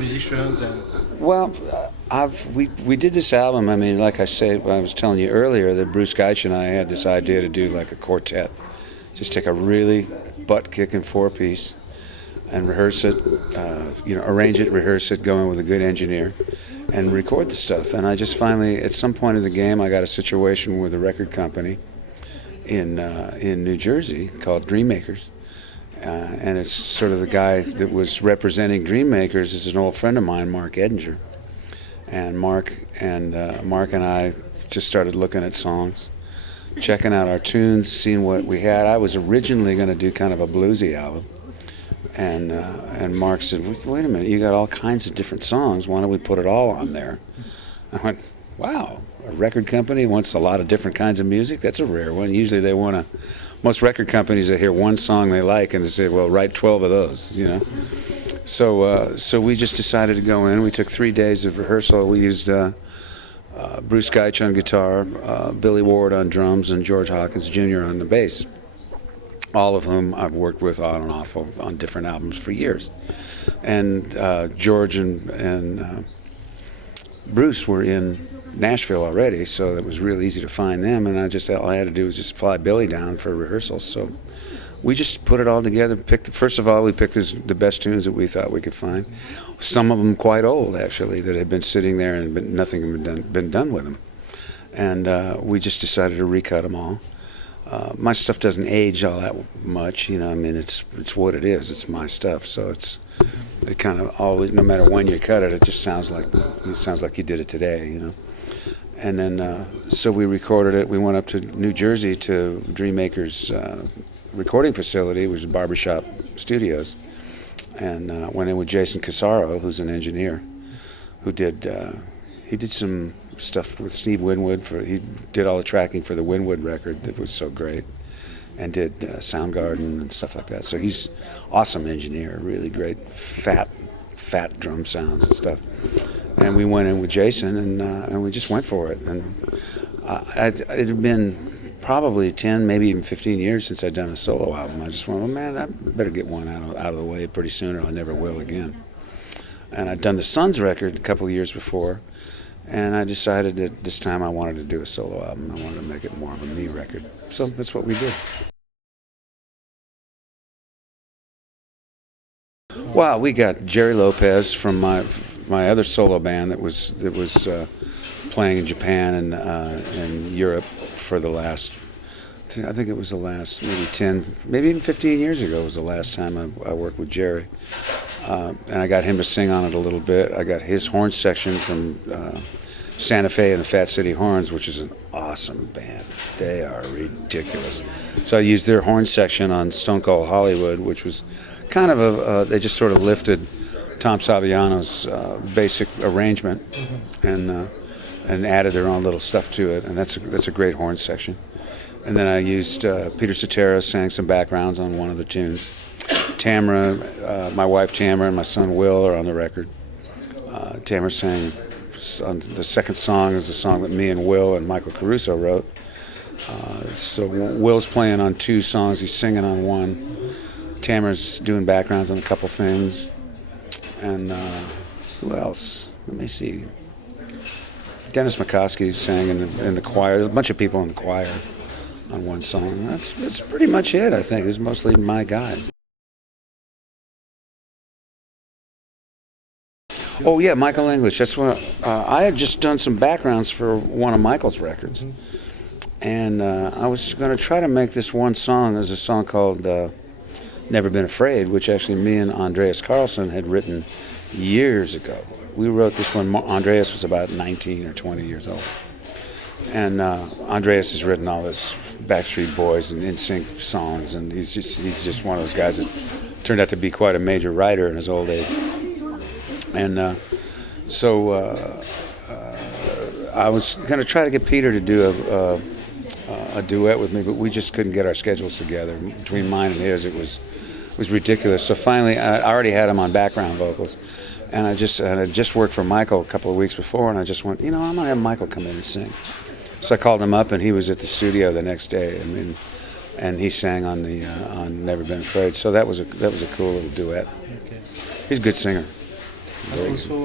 musicians and? Well, we did this album. I mean, like I said, I was telling you earlier that Bruce Geitch and I had this idea to do like a quartet, just take a really butt-kicking four-piece and rehearse it, arrange it, rehearse it, go in with a good engineer, and record the stuff. And I just finally, at some point in the game, I got a situation with a record company in New Jersey called Dreammakers. And it's sort of the guy that was representing Dreammakers is an old friend of mine, Mark Edinger. And Mark and I just started looking at songs, checking out our tunes, seeing what we had. I was originally going to do kind of a bluesy album. And Mark said, wait a minute, you got all kinds of different songs. Why don't we put it all on there? I went, wow, a record company wants a lot of different kinds of music? That's a rare one. Usually they want to, most record companies, they hear one song they like and they say, well, write 12 of those, you know. So we just decided to go in. We took 3 days of rehearsal. We used Bruce Geitch on guitar, Billy Ward on drums, and George Hawkins Jr. on the bass, all of whom I've worked with on and off on different albums for years. And George and Bruce were in Nashville already, so it was real easy to find them, and all I had to do was just fly Billy down for rehearsals. So we just put it all together. First of all, we picked the best tunes that we thought we could find. Some of them quite old, actually, that had been sitting there and nothing had been done with them. And we just decided to recut them all. My stuff doesn't age all that much, you know. I mean, it's what it is. It's my stuff, so it kind of always, no matter when you cut it, it just sounds like you did it today, you know. And then so we recorded it. We went up to New Jersey to Dreammakers' recording facility, which was Barbershop Studios, and went in with Jason Casaro, who's an engineer, who did some stuff with Steve Winwood. He did all the tracking for the Winwood record that was so great, and did Soundgarden and stuff like that. So he's awesome engineer, really great fat drum sounds and stuff. And we went in with Jason, and we just went for it. And it had been probably 10, maybe even 15 years since I'd done a solo album. I just went, well, man, I better get one out of the way pretty soon, or I never will again. And I'd done the Sons record a couple of years before, and I decided that this time I wanted to do a solo album. I wanted to make it more of a me record. So that's what we did. Well, we got Jerry Lopez from my other solo band that was playing in Japan and Europe for the last, I think it was the last maybe 10, maybe even 15 years ago was the last time I worked with Jerry. And I got him to sing on it a little bit. I got his horn section from Santa Fe and the Fat City Horns, which is an awesome band. They are ridiculous. So I used their horn section on Stone Cold Hollywood, which was kind of they just sort of lifted Tom Saviano's basic arrangement and added their own little stuff to it, and that's a great horn section. And then I used Peter Cetera sang some backgrounds on one of the tunes. Tamara, my wife Tamara, and my son Will are on the record. Tamara sang on the second song is a song that me and Will and Michael Caruso wrote. So Will's playing on 2 songs, he's singing on one. Tamara's doing backgrounds on a couple things. And who else? Let me see. Dennis McCoskey sang in the choir. There's a bunch of people in the choir on one song. That's pretty much it, I think. It was mostly my guys. Oh, yeah, Michael English. That's what I had just done some backgrounds for one of Michael's records. And I was going to try to make this one song as a song called Never Been Afraid, which actually me and Andreas Carlson had written years ago. We wrote this when Andreas was about 19 or 20 years old. And Andreas has written all his Backstreet Boys and NSYNC songs, and he's just one of those guys that turned out to be quite a major writer in his old age. And so I was going to try to get Peter to do a duet with me, but we just couldn't get our schedules together. Between mine and his, it was ridiculous. So finally, I already had him on background vocals, and I just worked for Michael a couple of weeks before, and I just went, I'm going to have Michael come in and sing. So I called him up, and he was at the studio the next day. I mean, and he sang on Never Been Afraid. So that was a cool little duet. Okay. He's a good singer. And also